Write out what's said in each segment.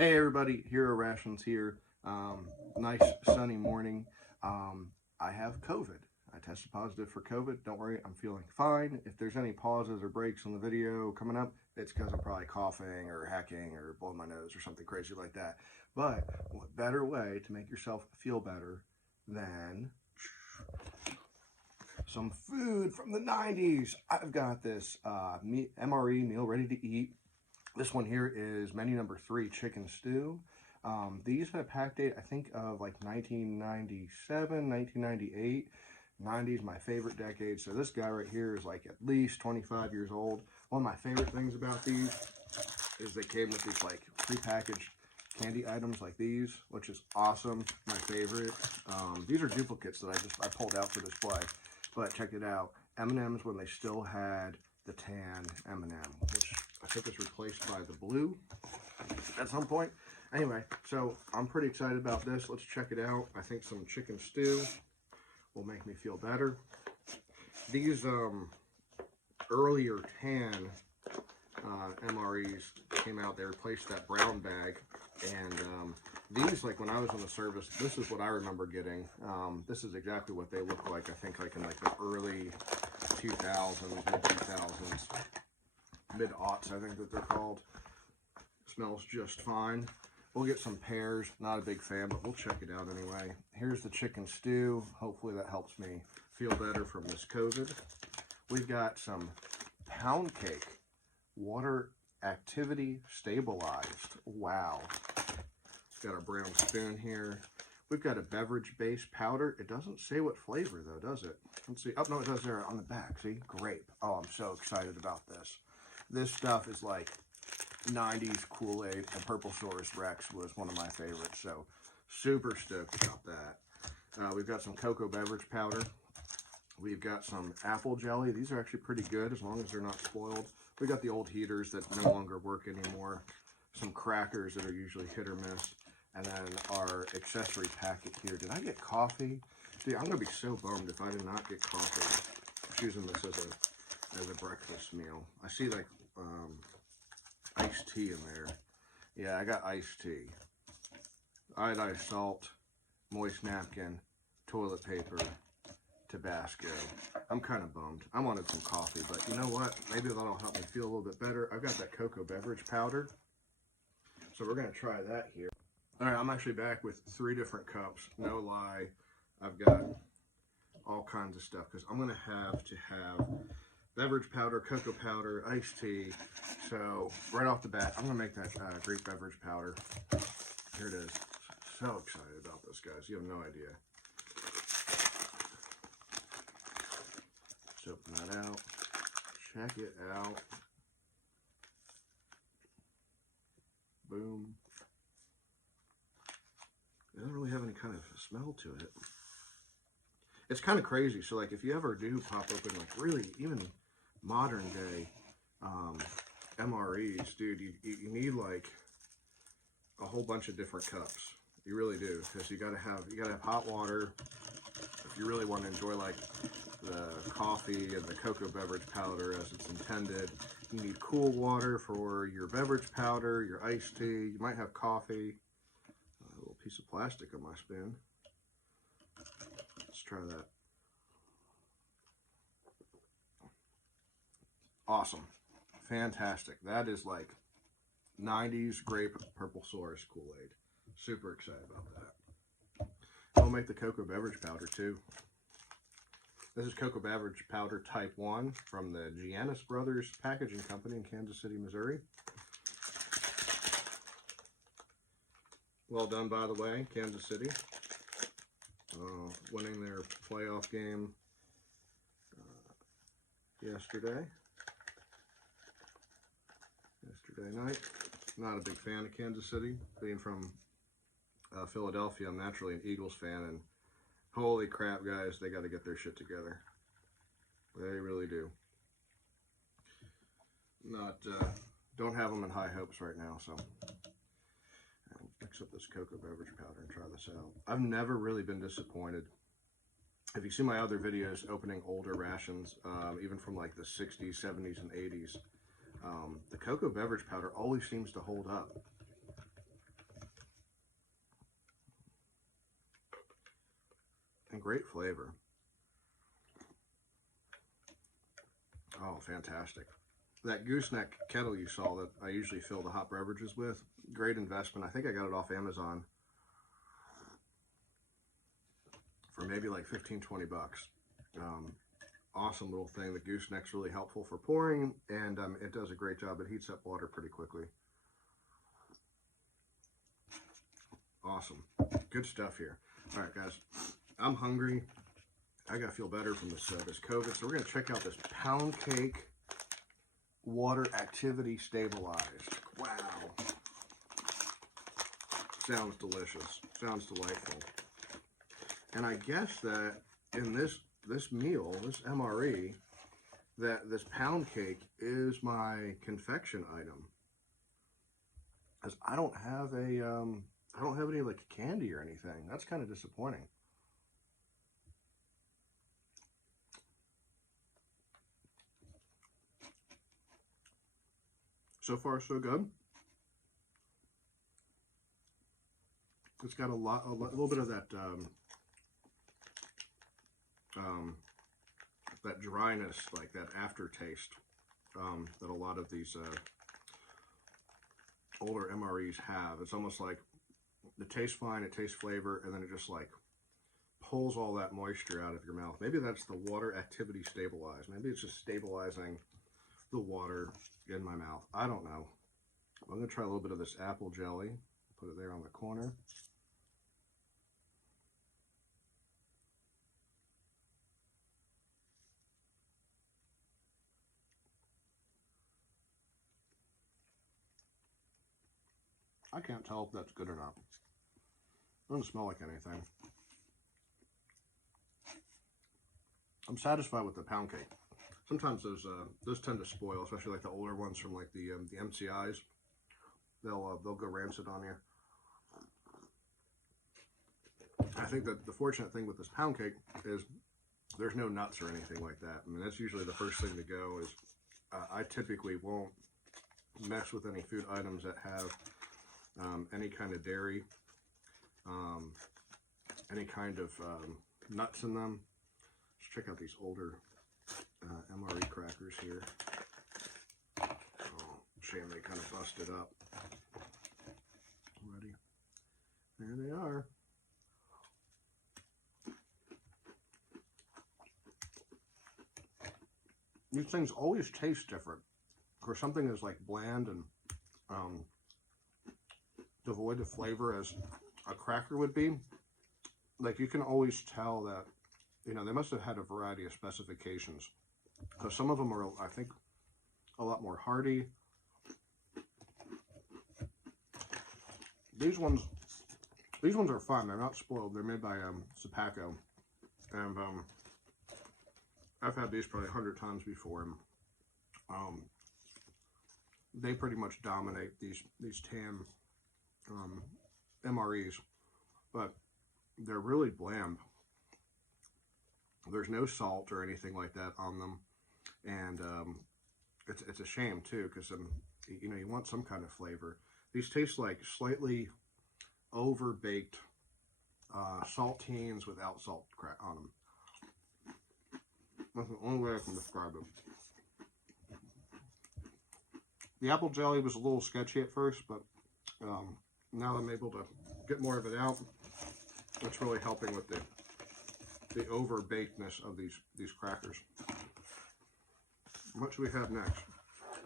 Hey everybody, Hero Rations here. Nice sunny morning. I have COVID. I tested positive for COVID. Don't worry, I'm feeling fine. If there's any pauses or breaks on the video coming up, it's because I'm probably coughing or hacking or blowing my nose or something crazy like that. But what better way to make yourself feel better than some food from the 90s? I've got this MRE meal ready to eat. This one here is menu number 3, chicken stew. These had a pack date, I think, of like 1997, 1998. 90s, my favorite decade. So this guy right here is like at least 25 years old. One of my favorite things about these is they came with these like prepackaged candy items like these, which is awesome. My favorite. These are duplicates that I pulled out for display. But check it out. M&M's when they still had the tan M&M, which I think is replaced by the blue at some point. Anyway, so I'm pretty excited about this. Let's check it out. I think some chicken stew will make me feel better. These earlier tan MREs came out. They replaced that brown bag. And these, like when I was in the service, this is what I remember getting. This is exactly what they look like, I think, like in like the early 2000s, mid-2000s, mid-aughts, I think that they're called. Smells just fine. We'll get some pears. Not a big fan, but we'll check it out anyway. Here's the chicken stew. Hopefully that helps me feel better from this COVID. We've got some pound cake, water activity stabilized. Wow. Got our brown spoon here. We've got a beverage-based powder. It doesn't say what flavor, though, does it? Let's see. Oh, no, it does there on the back. See? Grape. Oh, I'm so excited about this. This stuff is like 90s Kool-Aid, and Purple Source Rex was one of my favorites, so super stoked about that. We've got some cocoa beverage powder. We've got some apple jelly. These are actually pretty good as long as they're not spoiled. We got the old heaters that no longer work anymore. Some crackers that are usually hit or miss. And then our accessory packet here. Did I get coffee? Dude, I'm going to be so bummed if I did not get coffee. I'm using this as a breakfast meal. I see like iced tea in there. Yeah, I got iced tea. Iodized salt, moist napkin, toilet paper, Tabasco. I'm kind of bummed. I wanted some coffee, but you know what? Maybe that'll help me feel a little bit better. I've got that cocoa beverage powder. So we're going to try that here. All right, I'm actually back with 3 different cups. No lie. I've got all kinds of stuff because I'm going to have beverage powder, cocoa powder, iced tea. So right off the bat, I'm going to make that grape beverage powder. Here it is. So excited about this, guys. You have no idea. Let's open that out. Check it out. Boom. It doesn't really have any kind of smell to it. It's kind of crazy. So like if you ever do pop open like really even modern day MREs, dude, you need like a whole bunch of different cups. You really do, because you gotta have hot water if you really want to enjoy like the coffee and the cocoa beverage powder as it's intended. You need cool water for your beverage powder, your iced tea. You might have coffee. A little piece of plastic on my spoon. Let's try that. Awesome. Fantastic. That is like 90s grape purple source Kool-Aid. Super excited about that. I'll make the cocoa beverage powder too. This is cocoa beverage powder type 1 from the Giannis Brothers Packaging Company in Kansas City, Missouri. Well done, by the way, Kansas City. Winning their playoff game yesterday night. Not a big fan of Kansas City. Being from Philadelphia, I'm naturally an Eagles fan, and holy crap, guys, they got to get their shit together. They really do. Don't have them in high hopes right now, so I'll mix up this cocoa beverage powder and try this out. I've never really been disappointed. If you see my other videos opening older rations, even from like the 60s, 70s, and 80s, the cocoa beverage powder always seems to hold up. and great flavor. Oh, fantastic. That gooseneck kettle you saw that I usually fill the hot beverages with, great investment. I think I got it off Amazon for maybe like 15-20 bucks. Awesome little thing. The gooseneck's really helpful for pouring, and it does a great job. It heats up water pretty quickly. Awesome. Good stuff here. All right, guys. I'm hungry. I gotta feel better from this COVID. So we're gonna check out this pound cake water activity stabilized. Wow. Sounds delicious. Sounds delightful. And I guess that in this meal, this MRE, that this pound cake is my confection item. Because I don't have any like candy or anything. That's kind of disappointing. So far, so good. It's got a little bit of that that dryness, like that aftertaste that a lot of these older MREs have. It's almost like it tastes fine, it tastes flavor, and then it just like pulls all that moisture out of your mouth. Maybe that's the water activity stabilized. Maybe it's just stabilizing the water in my mouth. I don't know. I'm going to try a little bit of this apple jelly. Put it there on the corner. I can't tell if that's good or not. It doesn't smell like anything. I'm satisfied with the pound cake. Sometimes those tend to spoil, especially like the older ones from like the MCIs. They'll go rancid on you. I think that the fortunate thing with this pound cake is there's no nuts or anything like that. I mean, that's usually the first thing to go. Is I typically won't mess with any food items that have any kind of dairy, any kind of nuts in them. Let's check out these older MRE crackers here. Oh, shame they kind of busted up already. There they are. These things always taste different. Of course, something is like bland and devoid of flavor as a cracker would be. Like, you can always tell that, you know, they must have had a variety of specifications. Because some of them are, I think, a lot more hearty. These ones are fun. They're not spoiled. They're made by Sapaco, and I've had these probably 100 times before, and they pretty much dominate these tan MREs, but they're really bland. There's no salt or anything like that on them, and it's a shame too, because you know, you want some kind of flavor. These taste like slightly over-baked saltines without salt crack on them. That's the only way I can describe it. The apple jelly was a little sketchy at first, but now I'm able to get more of it out. It's really helping with the over-bakedness of these crackers. What should we have next?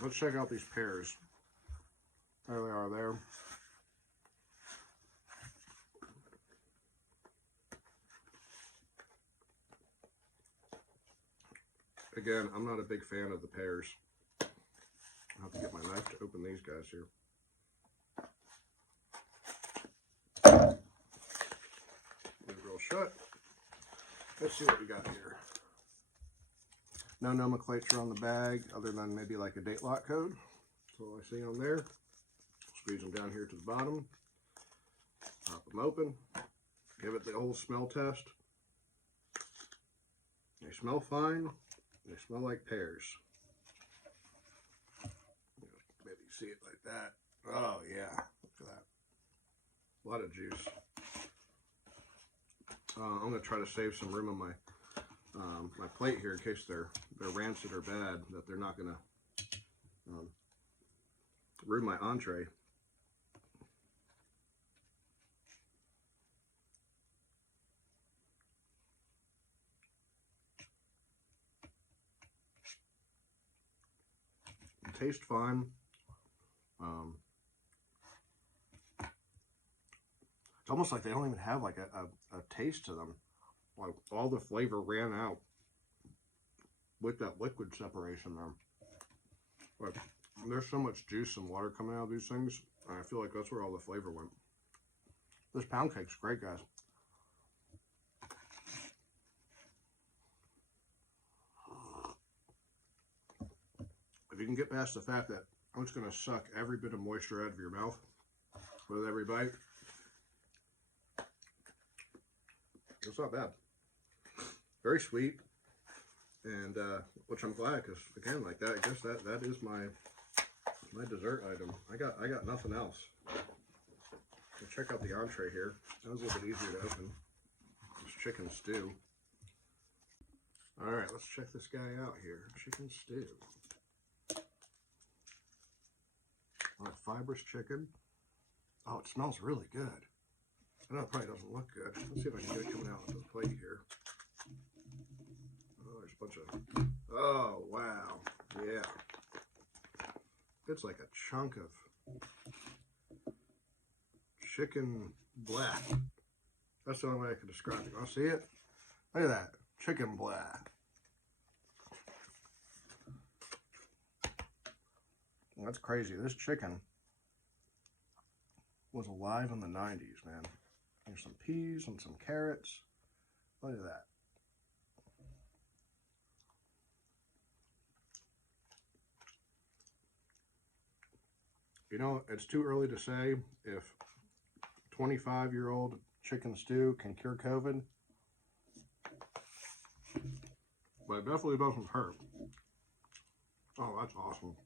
Let's check out these pears. There they are there. Again, I'm not a big fan of the pears. I'll have to get my knife to open these guys here. They're real shut. Let's see what we got here. No nomenclature on the bag other than maybe like a date lot code. That's all I see on there. Squeeze them down here to the bottom. Pop them open. Give it the old smell test. They smell fine. They smell like pears. Maybe see it like that. Oh yeah, look at that. A lot of juice. I'm gonna try to save some room on my my plate here in case they're rancid or bad, that they're not gonna ruin my entree. They taste fine. It's almost like they don't even have like a taste to them. Like all the flavor ran out with that liquid separation there. But there's so much juice and water coming out of these things, and I feel like that's where all the flavor went. This pound cake's great, guys. If you can get past the fact that I'm just going to suck every bit of moisture out of your mouth with every bite, it's not bad. Very sweet, and which I'm glad, because again, like that, I guess that is my dessert item. I got nothing else. So check out the entree here. That was a little bit easier to open. It's chicken stew. All right, let's check this guy out here. Chicken stew. All right, fibrous chicken. Oh, it smells really good. I know it probably doesn't look good. Let's see if I can get it coming out onto the plate here. Oh, there's a bunch of... Oh, wow. Yeah. It's like a chunk of chicken black. That's the only way I can describe it. You see it? Look at that. Chicken black. Well, that's crazy. This chicken was alive in the 90s, man. There's some peas and some carrots. Look at that. You know, it's too early to say if 25-year-old chicken stew can cure COVID, but it definitely doesn't hurt. Oh, that's awesome.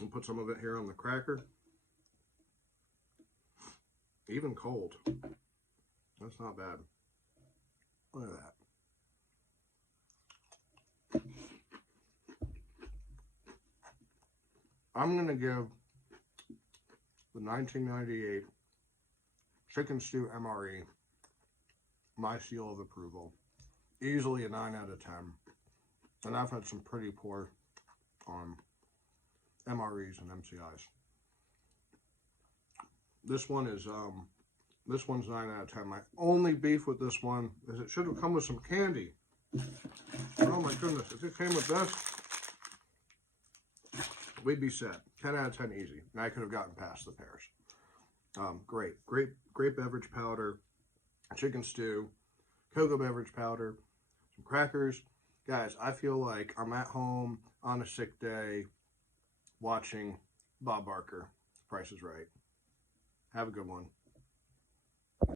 I'll put some of it here on the cracker. Even cold. That's not bad. Look at that. I'm going to give the 1998 chicken stew MRE my seal of approval. Easily a 9 out of 10. And I've had some pretty poor MREs and MCIs. This one is this one's 9 out of 10. My only beef with this one is it should have come with some candy. Oh my goodness, if it came with this, we'd be set. 10 out of 10 easy. And I could have gotten past the pears. Great beverage powder, chicken stew, cocoa beverage powder, some crackers. Guys, I feel like I'm at home on a sick day watching Bob Barker, Price is Right. Have a good one.